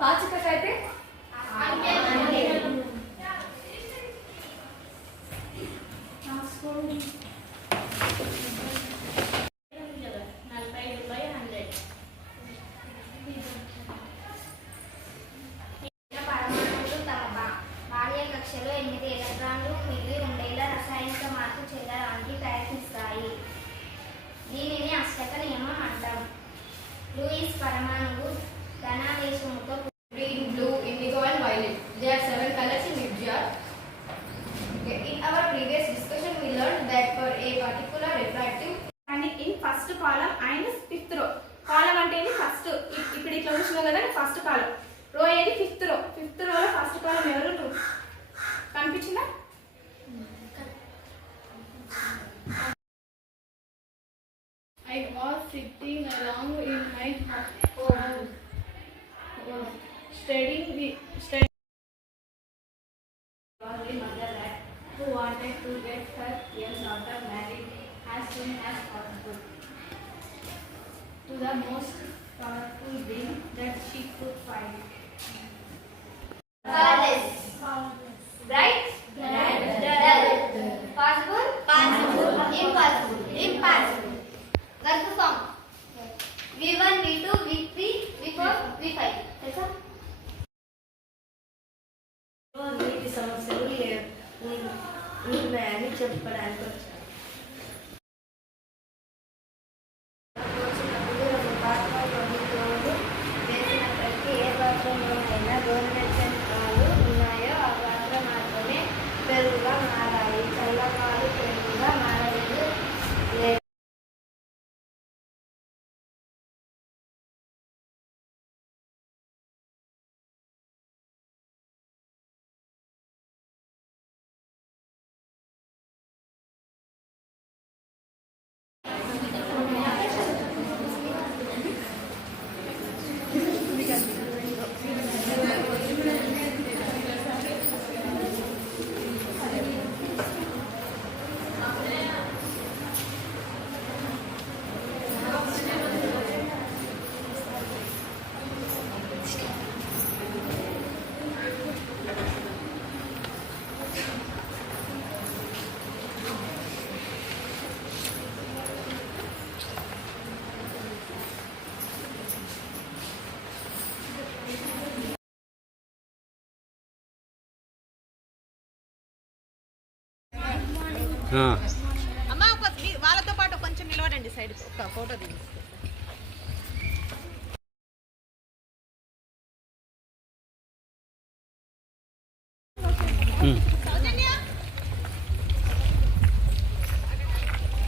పాచికకైతే పరమాణువులు తమ బాహ్య కక్షలో 8 ఎలక్ట్రాన్లు మిగిలి ఉండేలా రసాయనిక మార్పు చెందడానికి ప్రయత్నిస్తాయి. దీనిని అష్టక నియమం అంటాం. లూయిస్ పరమాణువు ధనావేశముతో green, blue, indigo and violet. There are 7 colors in each jar. Okay. In our previous discussion, we learned that for a particular refractive and in first column and fifth row. Column అంటే ఇది first. ఇప్పుడు ఇట్లా ఉంచున్నాం కదా first కాలం. రో ఏది fifth రో. Fifth రోలో first కాలం ఎవరు? కనిపించిందా? I was sitting along in my studying was a mother rat who wanted to get her young daughter married as soon as possible to the most powerful being that she could find. colorless, bright, dull, possible, impossible, గర్భ form V1, V2, V3, V4, V5. తెలుసా? నీటి సమస్యలు ఉన్నాయని చెప్పడానికి వచ్చాను. వేసినప్పటికీ ఏ పాత్రలోనైనా గోరువెచ్చని పాలు ఉన్నాయో ఆ పాత్ర మాత్రమే పెరుగుగా మారాలి. చల్లపాలు పెరుగుగా మారలేదు. అమ్మ వాళ్ళతో పాటు కొంచెం నిలవడండి సైడ్ ఒక ఫోటో తీసుకో.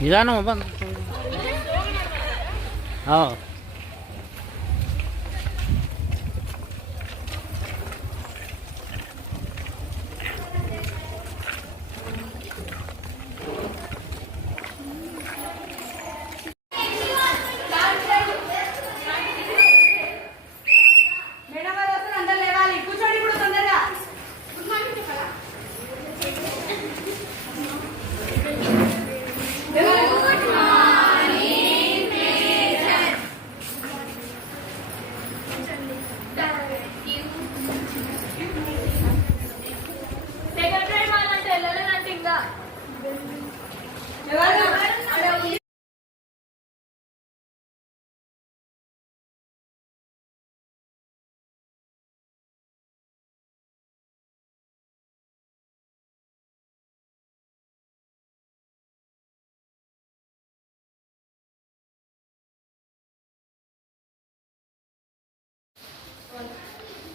నిదానం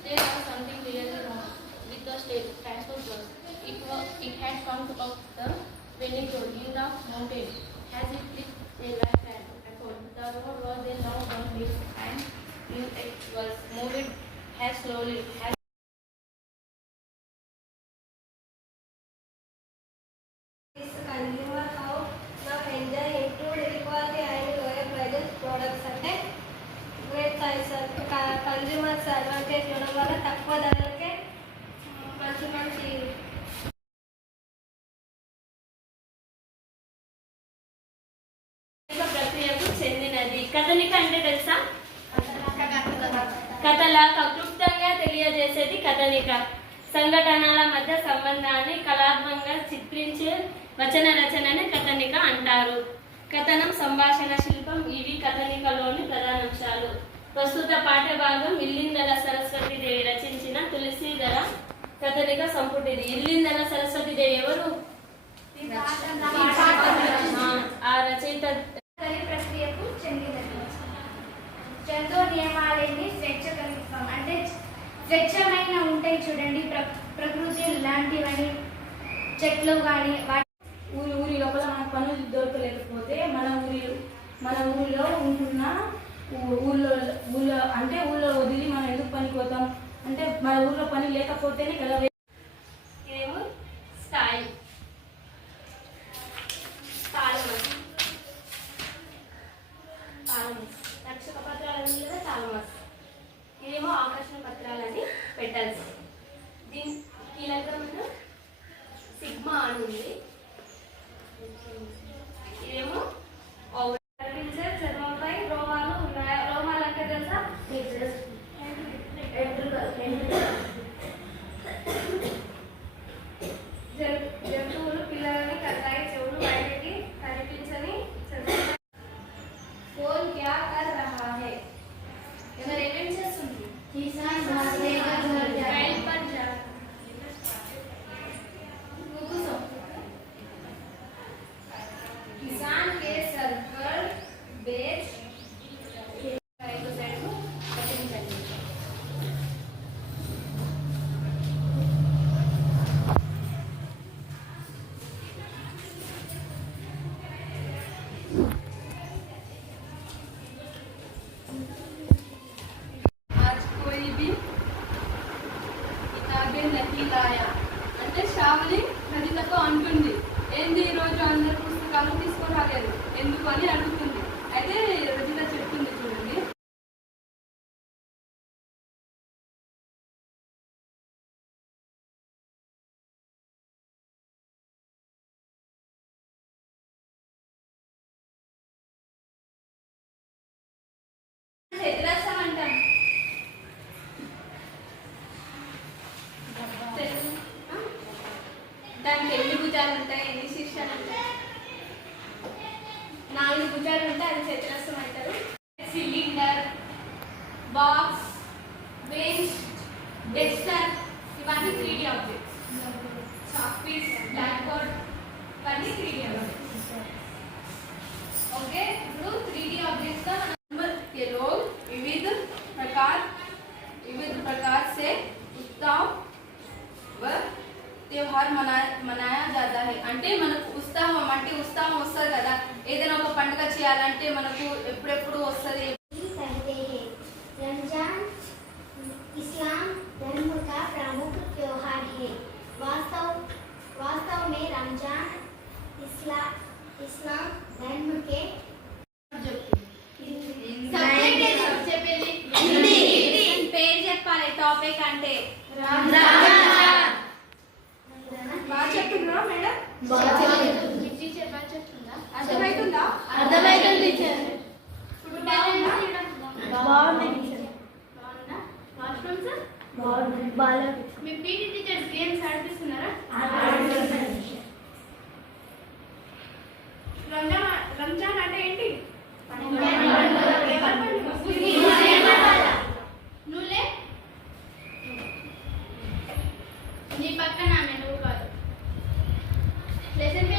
There was something really wrong with the state transport bus. It had come up the Venice Road in the mountain. As it did, a light had happened. The road was a now downhill and it was moved as slowly as consumer how now enjoy improved equality and lower prices products అంటే great choice. Consumers advantage ఉండడం వల్ల తక్కువ ధరలకే మంచి మంచి ప్రక్రియకు చెందినది. కథలిక అంటే తెలుసా? కథల, కక్లుప్త, క్లుప్తంగా తెలియజేసేది కథనిక. సంఘటనల మధ్య సంబంధాన్ని కళాత్మకంగా చిత్రించే వచన రచనని కథనిక అంటారు. కథనం, సంభాషణ శిల్పం ఇవి కథనికలోని ప్రధానాంశాలు. ప్రస్తుత పాఠ్యభాగం ఇల్లిందల సరస్వతీదేవి రచించిన తులసీధర కథనిక సంపుటిది. ఇల్లిందల సరస్వతీదేవి ఎవరు? ఆ రచయిత ప్రక్రియకు చెందినది. జంతు నియమాలన్నీ అంటే స్వేచ్ఛమైన ఉంటాయి చూడండి. ప్రకృతి లాంటివని చెట్లు కానీ ఊరి లోపల మనకు పనులు దొరకలేకపోతే మన ఊరిలో ఉంటున్న ఊళ్ళో అంటే ఊళ్ళో వదిలి మనం ఎందుకు పనికి పోతాం అంటే మన ఊళ్ళో పని లేకపోతేనే కదా. ఏమో స్టైల్ రక్షక పత్రాలని లేదా తాలమస్. ఇదేమో ఆకర్షణ పత్రాలని పెట్టాల్సి. దీని కీలకమైన సిగ్మా అని ఉంది. ఇదేమో చర్మంపై రోమాలు ఉన్నాయి. రోమాలు అంటే తెలుసా? జంతువులు పిల్లలని కట్టాయి, చెవులు బయటికి కనిపించని कौन क्या कर रहा है? ఎవరు ఏమేం చేస్తుంది? కిసాన్ భాగేగా घर जा फाइल पर जा కూర్చో. किसान के सर पर बेच రైతు సైడ్ కట్టించండి. आज कोई भी किताबें नहीं लाया అంటే శ్రావణి రజితకు అంటుంది, ఏంది ఈరోజు అందరు పుస్తకాలు తీసుకురాలేదు ఎందుకు అని అడుగుతుంది. అయితే రజిత చెప్తుంది చూడండి, చతురస్రం అంటాం. దానికి ఎన్ని భుజాలు ఉంటాయి, ఎన్ని శీర్షాలు ఉంటాయి? 4 భుజాలు ఉంటాయి, అది చతురస్రం అంటారు. సిలిండర్, బాక్స్, బెంచ్, డెస్టర్ ఇవన్నీ 3D objects. Chalk piece, black board ఇవన్నీ 3D ఆబ్జెక్ట్స్. ఓకే, ఇప్పుడు 3D ఆబ్జెక్ట్స్ గా के लोग विविध प्रकार से उत्सव व त्योहार मनाया जाता है. అంటే మనకు ఉత్సాహం వస్తుంది కదా, ఏదైనా ఒక పండుగ చేయాలంటే మనకు ఎప్పుడెప్పుడు వస్తుంది. कहते हैं रमजान इस्लाम धर्म का प्रमुख त्योहार है। वास्तव में रमजान इस्लाम धर्म के పేరు చెప్పాలి. టాపిక్ అంటే బాగా చెప్తున్నారా మేడం? టీచర్ బాగా చెప్తుందా? అర్థమవుతుందా? అర్థమైతుంది టీచర్. ఇప్పుడు బాగుందా? మీ పీటీ టీచర్స్ గేమ్స్ ఆడిపిస్తున్నారా? రంజాన్ అంటే ఏంటి? నువ్వులే నీ పక్కన నువ్వు కాదు. Lesson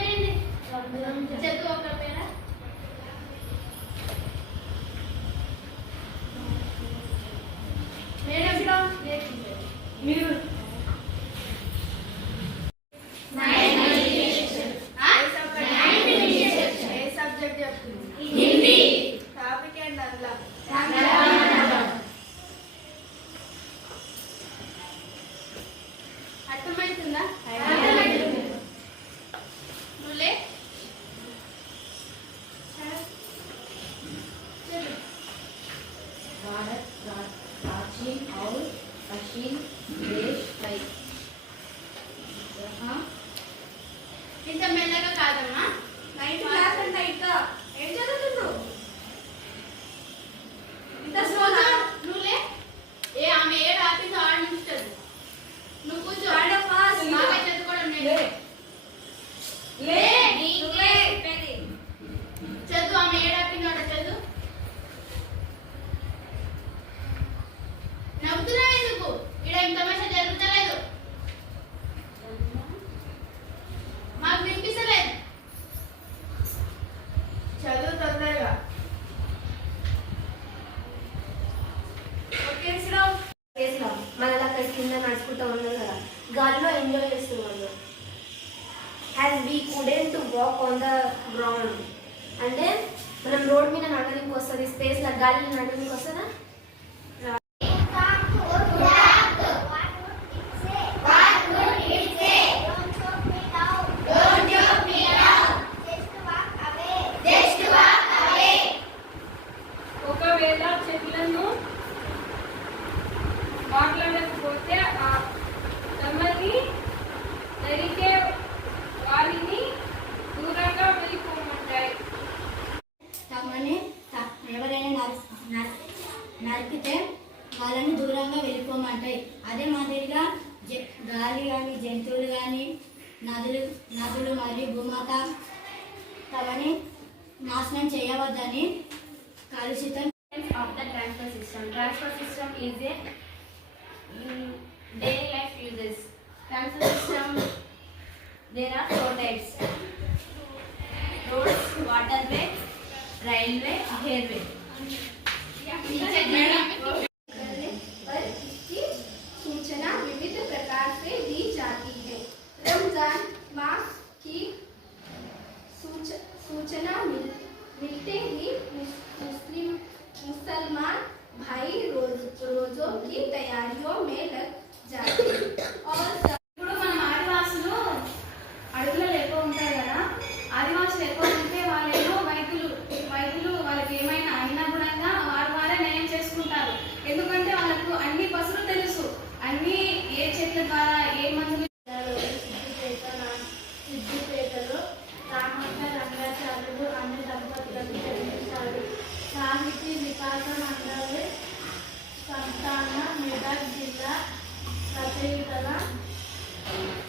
on the ground. అంటే మనం రోడ్ మీద నడవడానికి వస్తుంది, స్పేస్లో గాలిలో నడవడానికి వస్తుందా? ఒకవేళ చెట్లను మాట్లాడకపోతే తమని నరికే వారిని దూరంగా వెళ్ళిపోమంటాయి. ఎవరైనా నరికితే వాళ్ళని దూరంగా వెళ్ళిపోమంటాయి. అదే మాదిరిగా గాలి కానీ జంతువులు కానీ నదులు మరియు భూమాత తమని నాశనం చేయవద్దని కలుషితం. Of the transfer system. Transfer system is a daily life uses. Transfer system, there are 4 types: roads, waterway, railway, airway. पर इसकी सूचना विविध प्रकार से दी जाती है. रमजान माह की सूचना मिलते ही मुसलमान भाई रोजों की तैयारियों में लग जाते हैं. और ఇప్పుడు మనం ఆదివాసులు అడవులలో ఎక్కువ ఉంటారు కదా, ఆదివాసులు ఎక్కువ ఉంటే వాళ్ళేమో వైద్యులు వాళ్ళకి ఏమైనా అయినా కూడా వారే నయం చేసుకుంటారు. ఎందుకంటే వాళ్ళకు అన్ని పసులు తెలుసు, అన్ని ఏ చెట్ల ద్వారా ఏ మందులు. సిద్దిపేటలో రామన్న రంగాచార్యులు అనే దంపతులను జన్మించాడు. సాహితీ వికాస మండలి సంస్థాన మెదక్ జిల్లా రచయితల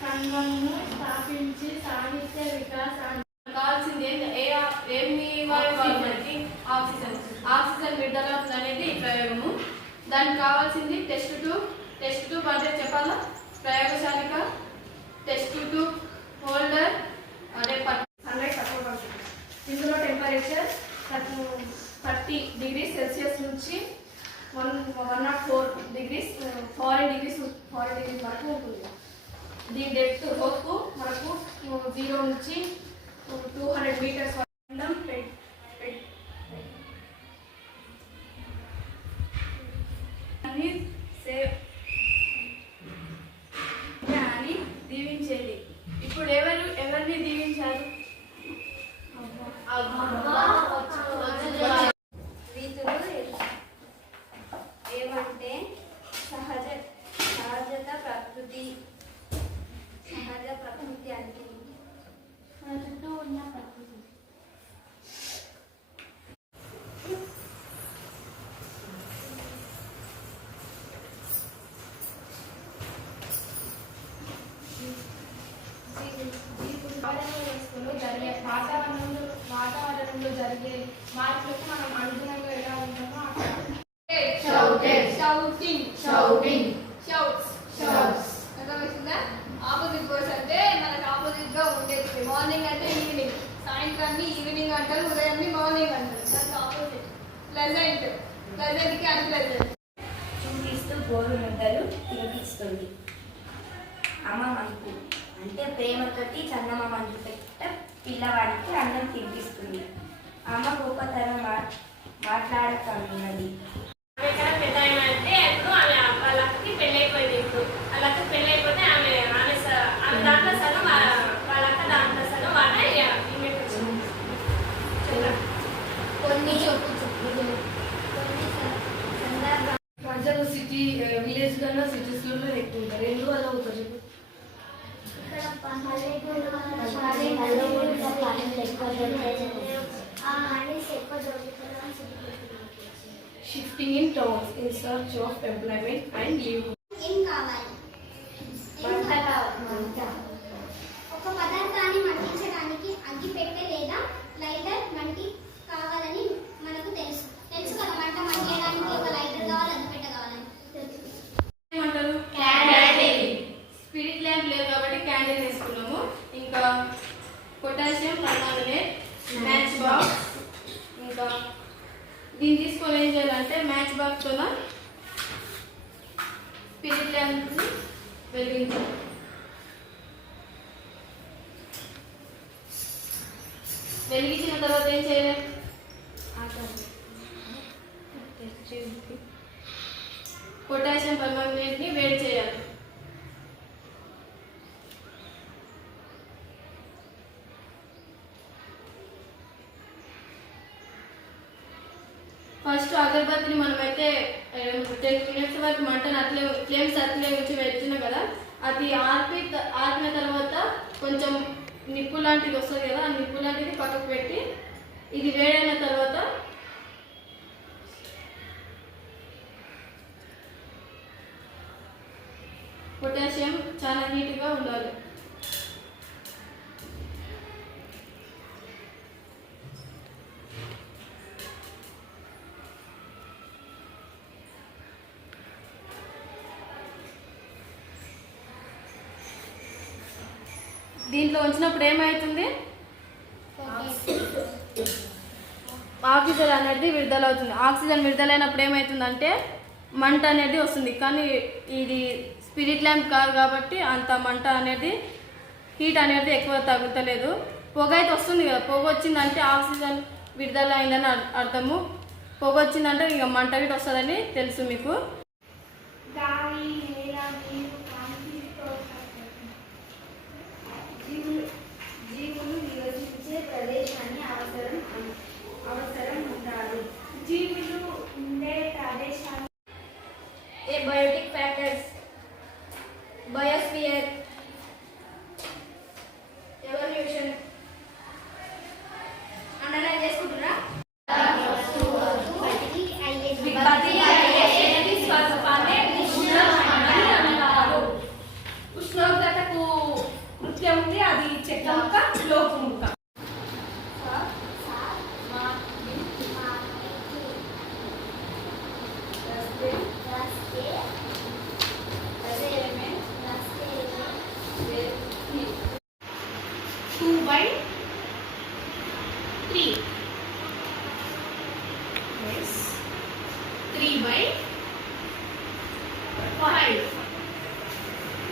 సంఘంను స్థాపించి సాహిత్య వికాసాన్ని కావాల్సింది ఆక్సిజన్ విడుదల అనేది ప్రయోగము. దానికి కావాల్సింది టెస్ట్ ట్యూబ్ అంటే చెప్పాలా, ప్రయోగశాలిక, టెస్ట్ ట్యూబ్, హోల్డర్, అదే సన్లైట్ తక్కువ పడుతుంది. ఇందులో టెంపరేచర్ 30 degrees Celsius నుంచి 104 degrees Fahrenheit వరకు ఉంటుంది. దీని డెప్త్ లోపు మనకు 0 నుంచి 200 meters అని దీవించేది. ఇప్పుడు ఎవరిని దీవించారు? రీతులు ఏమంటే సహజ ప్రకృతి అంటే మన చుట్టూ ఉన్న ప్రకృతి. వాతావరణంలో జరిగే మార్పులకు మనం అనుగుణంగా ఎలా ఉంటామో ఆపోజిట్ వర్డ్స్ అంటే మనకు ఆపోజిట్ గా ఉండేది. మార్నింగ్ అంటే ఈవినింగ్, సాయంత్రాన్ని ఈవినింగ్ అంటారు, ఉదయాన్ని మార్నింగ్ అంటారు. దానికి ఆపోజిట్ ప్లెజెంట్ కి అన్ప్లెజెంట్. చూపిస్తూ గోరు ముద్దలు తినిపిస్తుంది. అమ్మ మంకు అంటే ప్రేమతోటి చందమామ మంచు పెట్ట పిల్లవాడికి అన్నం తినిపిస్తుంది. అమ్మ గొప్పతనం మాట్లాడకన్నది. పెద్ద అంటే ఇప్పుడు ఆమె వాళ్ళకి పెళ్ళి అయిపోయింది. ఇప్పుడు వాళ్ళకి పెళ్ళి అయిపోతే ఆమె దాంట్లో సగం వాళ్ళక్క దాంట్లో సగం వాళ్ళ ప్రజలు విలేజ్ కన్నా సిటీస్లో ఎక్కువ ఉంటారు. ఎందుకు అలా అవుతారు? Shifting in towns in search of employment and livelihood. ఏం కావాలి? ఒక పదార్థాన్ని మండించడానికి అగ్గి పెట్టె లేదా లైటర్ మంటి కావాలని మనకు తెలుసు కదా. మంట మండించడానికి ఒక లైటర్ కావాలి, అగ్గి పెట్టె కావాలని ఏమంటారు? క్యాండిల్. స్పిరిట్ ల్యాంప్ లేదు కాబట్టి క్యాండిల్ వేసుకున్నాము. ఇంకా పొటాషియం పర్మాంగనేట్, మ్యాచ్ బాక్స్. ఇంకా దీన్ని తీసుకొని ఏం చేయాలంటే మ్యాచ్ బాక్స్తో స్పిరిట్ ల్యాంప్ని వెలిగించాలి. వెలిగించిన తర్వాత ఏం చేయాలి? పొటాషియం పర్మాంగనేట్ని వేడి చేయాలి. ఫస్ట్ అగరబత్తిని మనమైతే 10 మినిట్స్ వరకు మంటను ఫ్లేమ్స్ అట్లే ఉంచి పెట్టినాం కదా, అది ఆరిన తర్వాత కొంచెం నిప్పు లాంటిది వస్తుంది కదా, ఆ నిప్పు లాంటిది పక్కకు పెట్టి ఇది వేడైన తర్వాత పొటాషియం చాలా హీట్గా ఉండాలి. దీంట్లో ఉంచినప్పుడు ఏమవుతుంది? ఆక్సిజన్ అనేది విడుదలవుతుంది. ఆక్సిజన్ విడుదలైనప్పుడు ఏమవుతుందంటే మంట అనేది వస్తుంది. కానీ ఇది స్పిరిట్ ల్యాంప్ కాదు కాబట్టి అంత మంట అనేది హీట్ అనేది ఎక్కువ తగ్గుతలేదు. పొగ అయితే వస్తుంది కదా, పొగ వచ్చిందంటే ఆక్సిజన్ విడుదల అయిందని అర్థము. పొగ వచ్చిందంటే ఇక మంట గిట్ వస్తుందని తెలుసు మీకు. గాలి, నేల, నీరు, కాంతి, జీవులు నివసించే ప్రదేశాన్ని అవసరం ఉంటారు. జీవులు ఉండే ప్రదేశాన్ని biotic factors, biosphere, evolution underline చేసుకుంటున్నా? ఉష్ణోగ్రతకు నృత్యం ఉంది, అది చెక్క ముక్క, లోపు ముక్క.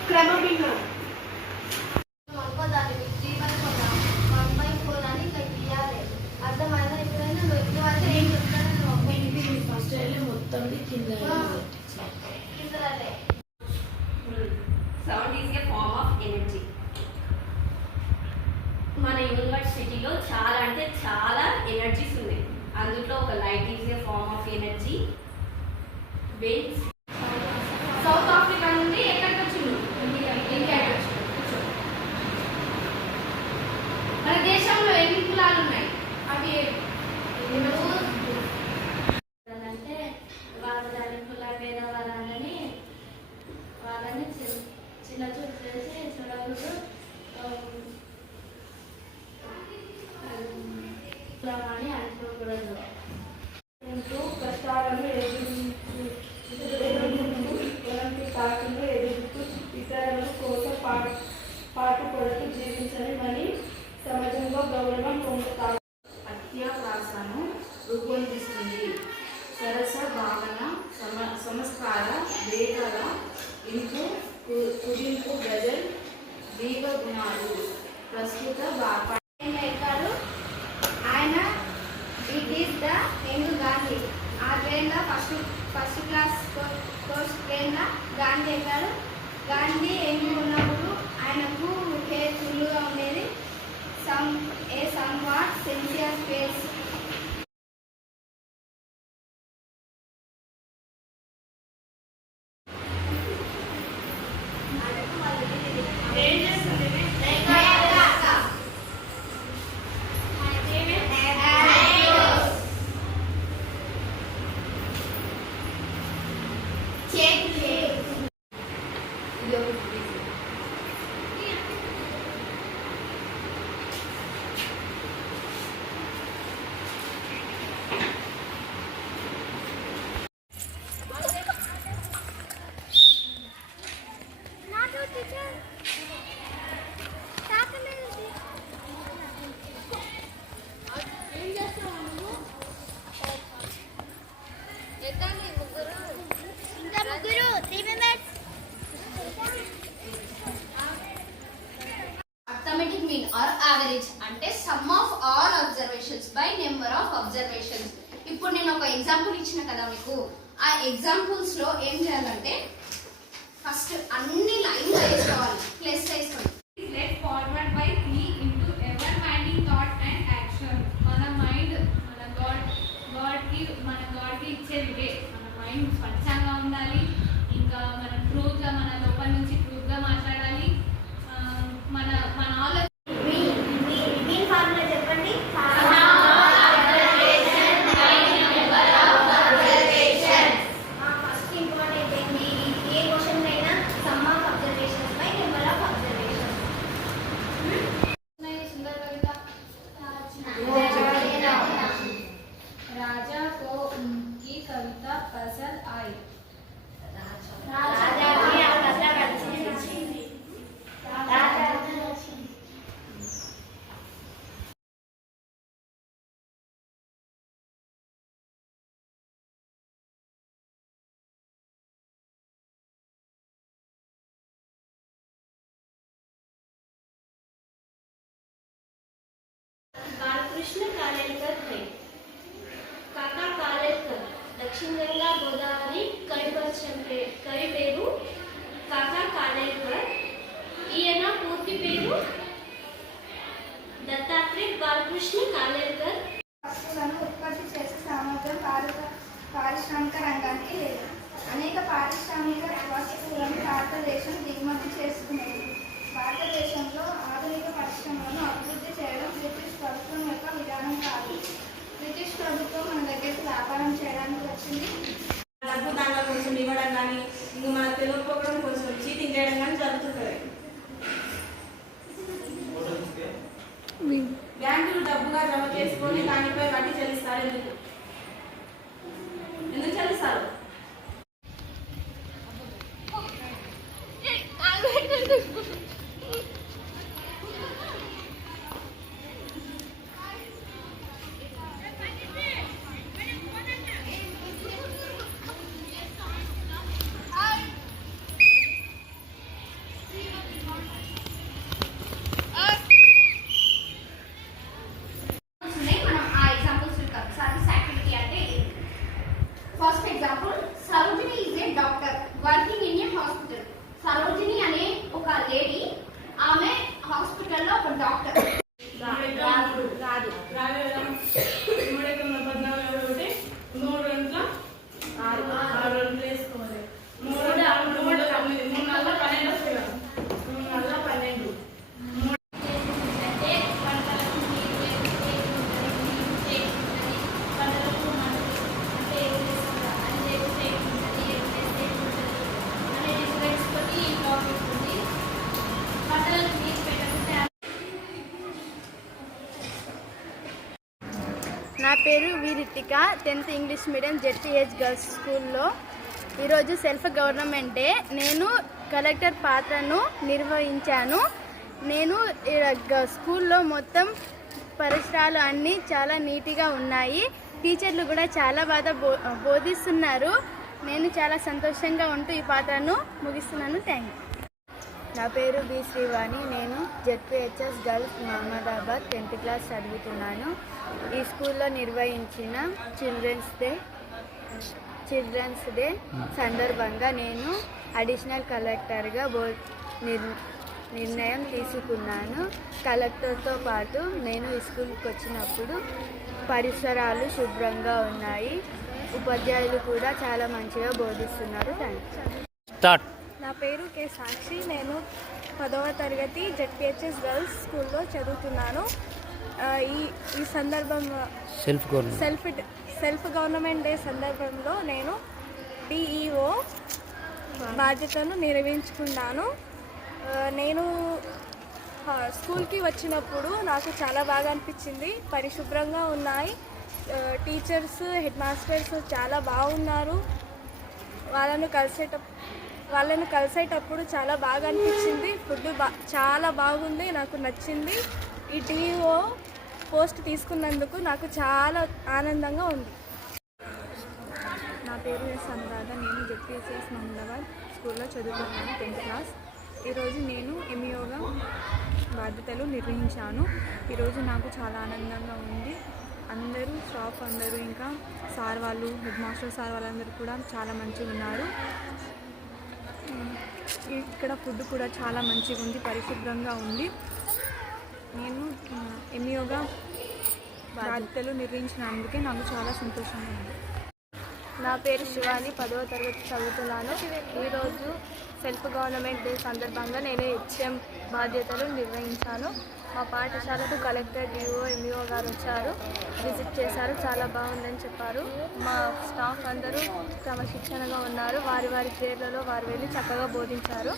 క్రమభిన్నం. Sound is a form of energy. మన యూనివర్సిటీలో చాలా అంటే చాలా ఎనర్జీస్ ఉన్నాయి. అందులో ఒక light is a form of energy. వెన్స్ సౌత్ ఆఫ్రికా నుండి ఎక్కడికి వచ్చింది? ఇండియాకి వచ్చింది. మన దేశంలో ఎన్ని కులాలు ఉన్నాయి? అవి అంటే వాళ్ళ కుల పేద వాళ్ళని చిన్న చూపు చేసి చూడకూడదు అని అనుకోకూడదు. కష్టాలను ఎలాంటి తాకులు ఎదుర్కొంటూ ఇతరుల కోసం పాటుపడుతూ జీవించని మరి సమాజంలో గౌరవం పొందుతారు. అత్యాభాసను రూపొందిస్తుంది. సరస భావన, సంస్కార, వేగల, ఇంపు, కుదింపు, గజల్, దీవ గుణాలు. ప్రస్తుత ఎక్కారు ఆయన. It is the young Gandhi. ఆ ట్రైన్లో ఫస్ట్ క్లాస్ కోర్స్ ట్రైన్లో గాంధీ ఎక్కారు. గాంధీ యంగ్ ఉన్నప్పుడు ఆయనకు హెయిర్ ఫుల్గా ఉండేది. somewhat sincere face. ఎగ్జాంపుల్ ఇచ్చిన కదా మీకు, ఆ ఎగ్జాంపుల్స్లో ఏం చేయాలంటే ఫస్ట్ అన్ని లైన్గా వేసుకోవాలి, ప్లస్ వేసుకోవాలి. led forward by three into ever minding thought and action. మన మైండ్ మన గాడ్కి ఇచ్చేది ఇదే. మన మైండ్ స్వచ్ఛంగా ఉండాలి, ఇంకా మనం ట్రూత్గా మన లోపల నుంచి ట్రూత్గా మాట్లాడాలి. మన ఆలోచన చెప్పండి. ఫస్ట్ ఇంపార్టెంట్ ఏంటి, ఏ క్వశ్చన్ అయినా some of observations by number of observations. सुंदर कविता राजा को उनकी कविता पसंद आई. बालकृष्ण कालेलकर थे. काका कालेलकर दक्षिण गंगा गोदावरी కవి పేరు కాకా కాలేల్కర్. ఈయన పూర్తి పేరు దత్తాత్రేయ బాలకృష్ణ కాలేల్కర్. వస్తువులను ఉత్పత్తి చేసే సామర్థ్యం పారిశ్రామిక రంగానికి లేదు. అనేక పారిశ్రామిక వస్తువులను భారతదేశం దిగుమతి చేస్తున్నది. భారతదేశంలో ఆధునిక పరిశ్రమలను అభివృద్ధి చేయడం బ్రిటిష్ ప్రభుత్వం యొక్క విధానం కాదు. బ్రిటిష్ ప్రభుత్వం మన దగ్గరికి వ్యాపారం చేయడానికి వచ్చింది. డబ్బు దాంట్లో కొంచెం ఇవ్వడం కానీ, ఇంకా మన తెలియకపోవడం కొంచెం చీటింగ్ చేయడం కానీ జరుగుతుంది. బ్యాంకులు డబ్బుగా జమ చేసుకొని దానిపై వడ్డీ చెల్లిస్తారు. ఎందుకు చెల్లిస్తారు? మనం ఆ ఎగ్జాంపుల్స్ సర్వీస్ యాక్టివిటీ అంటే first example, Sarojini is a doctor working in a hospital. Sarojini అనే ఒక లేడీ, ఆమె హాస్పిటల్లో ఒక డాక్టర్. కాదు 3 గంటల 6 రోజులు వేసుకోవాలి. 3 నెలల 12 వస్తుంది. 3 నెలల 12. నా పేరు V Ritika, 10th English medium ZPH girls స్కూల్లో. ఈరోజు సెల్ఫ్ గవర్నమెంటే నేను కలెక్టర్ పాత్రను నిర్వహించాను. నేను స్కూల్లో మొత్తం పరిసరాలు అన్నీ చాలా నీట్గా ఉన్నాయి. టీచర్లు కూడా చాలా బాగా బోధిస్తున్నారు. నేను చాలా సంతోషంగా ఉంటూ ఈ పాత్రను ముగిస్తున్నాను. Thank you. నా పేరు బి శ్రీవాణి, నేను ZPHS girls Mohammadabad 10th class చదువుతున్నాను. ఈ స్కూల్లో నిర్వహించిన చిల్డ్రన్స్ డే సందర్భంగా నేను అడిషనల్ కలెక్టర్గా నిర్ణయం తీసుకున్నాను. కలెక్టర్తో పాటు నేను ఈ స్కూల్కి వచ్చినప్పుడు పరిసరాలు శుభ్రంగా ఉన్నాయి. ఉపాధ్యాయులు కూడా చాలా మంచిగా బోధిస్తున్నారు. థ్యాంక్స్. నా పేరు కే సాక్షి, నేను 10వ తరగతి జెడ్పీహెచ్ఎస్ గర్ల్స్ స్కూల్లో చదువుతున్నాను. ఈ సందర్భంలో సెల్ఫ్ గవర్నమెంట్ డే సందర్భంలో నేను డిఈఓ బాధ్యతను నిర్వహించుకున్నాను. నేను స్కూల్కి వచ్చినప్పుడు నాకు చాలా బాగా అనిపించింది. పరిశుభ్రంగా ఉన్నాయి. టీచర్స్, హెడ్ మాస్టర్స్ చాలా బాగున్నారు. వాళ్ళను కలిసేటప్పుడు చాలా బాగా అనిపించింది. ఫుడ్ చాలా బాగుంది, నాకు నచ్చింది. ఈ డిఓ పోస్ట్ తీసుకున్నందుకు నాకు చాలా ఆనందంగా ఉంది. నా పేరు ఎస్ అనురాధ, నేను జెడ్పీహెచ్ఎస్ మహమ్మదాబాద్ స్కూల్లో చదువుతున్నాను 10th క్లాస్. ఈరోజు నేను ఎంఈఓగా బాధ్యతలు నిర్వహించాను. ఈరోజు నాకు చాలా ఆనందంగా ఉంది. అందరూ స్టాఫ్ అందరూ ఇంకా సార్ వాళ్ళు హెడ్ మాస్టర్ సార్ వాళ్ళందరూ కూడా చాలా మంచిగా ఉన్నారు. ఇక్కడ ఫుడ్ కూడా చాలా మంచిగా ఉంది, పరిశుభ్రంగా ఉంది. నేను ఎంఈఓగా బాధ్యతలు నిర్వహించినందుకే నాకు చాలా సంతోషంగా ఉంది. నా పేరు శివాని, 10వ తరగతి చదువుతున్నాను. ఈరోజు సెల్ఫ్ గవర్నమెంట్ డే సందర్భంగా నేను హెచ్ఎం బాధ్యతలు నిర్వహించాను. మా పాఠశాలకు కలెక్టర్, డిఓ, ఎంఈఓ గారు వచ్చారు, విజిట్ చేశారు. చాలా బాగుందని చెప్పారు. మా స్టాఫ్ అందరూ క్రమశిక్షణగా ఉన్నారు. వారి వారి పేర్లలో వారు వెళ్ళి చక్కగా బోధించారు.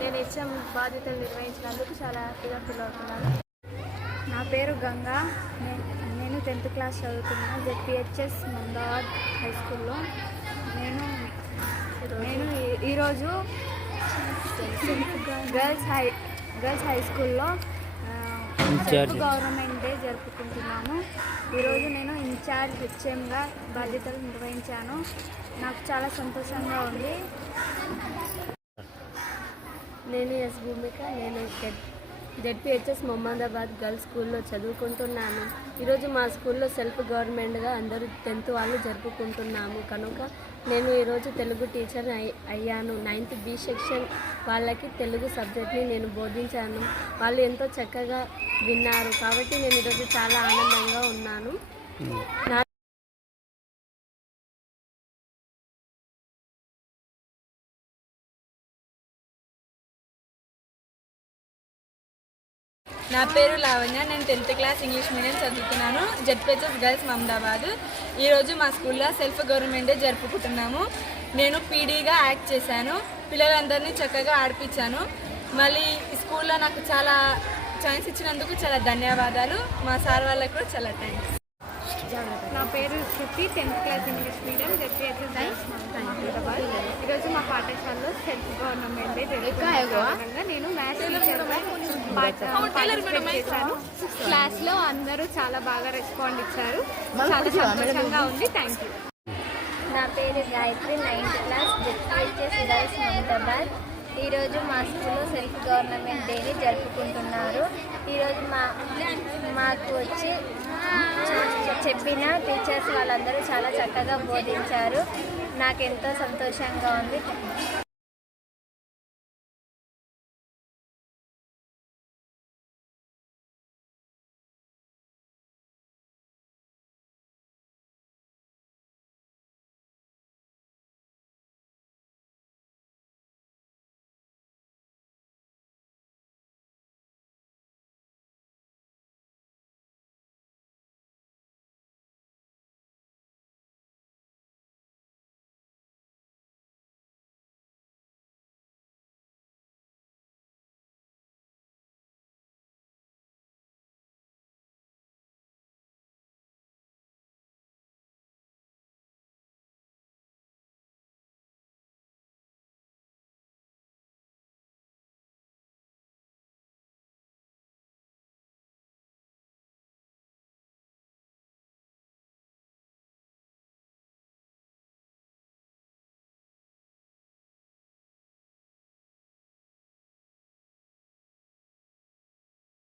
నేను హెచ్ఎం బాధ్యతలు నిర్వహించినందుకు చాలా హ్యాపీగా ఫీల్ అవుతున్నాను. నా పేరు గంగా, నేను 10th క్లాస్ చదువుతున్నాను జెడ్పిహెచ్ఎస్ మందాబాద్ హై స్కూల్లో. నేను ఈరోజు గర్ల్స్ హై స్కూల్లో సెల్ఫ్ గవర్నమెంట్ డే జరుపుకుంటున్నాను. ఈరోజు నేను ఇన్ఛార్జ్ హెచ్ఎంగా బాధ్యతలు నిర్వహించాను. నాకు చాలా సంతోషంగా ఉంది. నేను ఎస్ భూమిక, నేను జెడ్పిహెచ్ఎస్ మొహమ్మదాబాద్ గర్ల్స్ స్కూల్లో చదువుకుంటున్నాను. ఈరోజు మా స్కూల్లో సెల్ఫ్ గవర్నమెంట్గా అందరూ 10th వాళ్ళు జరుపుకుంటున్నాము కనుక నేను ఈరోజు తెలుగు టీచర్ అయ్యాను. 9th B సెక్షన్ వాళ్ళకి తెలుగు సబ్జెక్ట్ని నేను బోధించాను. వాళ్ళు ఎంతో చక్కగా విన్నారు కాబట్టి నేను ఈరోజు చాలా ఆనందంగా ఉన్నాను. నా పేరు లావణ్య, నేను 10th క్లాస్ ఇంగ్లీష్ మీడియం చదువుతున్నాను జెడ్పిహెచ్ఎస్ గర్ల్స్ మహమ్మదాబాద్. ఈరోజు మా స్కూల్లో సెల్ఫ్ గవర్నమెంట్ డే జరుపుకుంటున్నాము. నేను పీడీగా యాక్ట్ చేశాను. పిల్లలందరినీ చక్కగా ఆడిపించాను. మళ్ళీ ఈ స్కూల్లో నాకు చాలా ఛాన్స్ ఇచ్చినందుకు చాలా ధన్యవాదాలు. మా సార్ వాళ్ళకు కూడా చాలా థ్యాంక్స్. నా పేరు శృతి, 10th class English medium ZPHS girls Mohammadabad. ఈరోజు మా పాఠశాలలో సెల్ఫ్ గవర్నమెంట్ డే జరుపుకోవడంగా నేను మ్యాథ్స్ టీచర్గా పార్టిసిపేట్ చేశాను. క్లాస్లో అందరూ చాలా బాగా రెస్పాండ్ ఇచ్చారు. చాలా సంతోషంగా ఉంది. Thank you. నా పేరు Gayatri, 9th class ZPHS girls Mohammadabad. ఈరోజు మా స్కూల్లో సెల్ఫ్ గవర్నమెంట్ డేని జరుపుకుంటున్నారు. ఈరోజు మాకు వచ్చి చెప్పిన టీచర్స్ వాళ్ళందరూ చాలా చక్కగా బోధించారు. నాకెంతో సంతోషంగా ఉంది.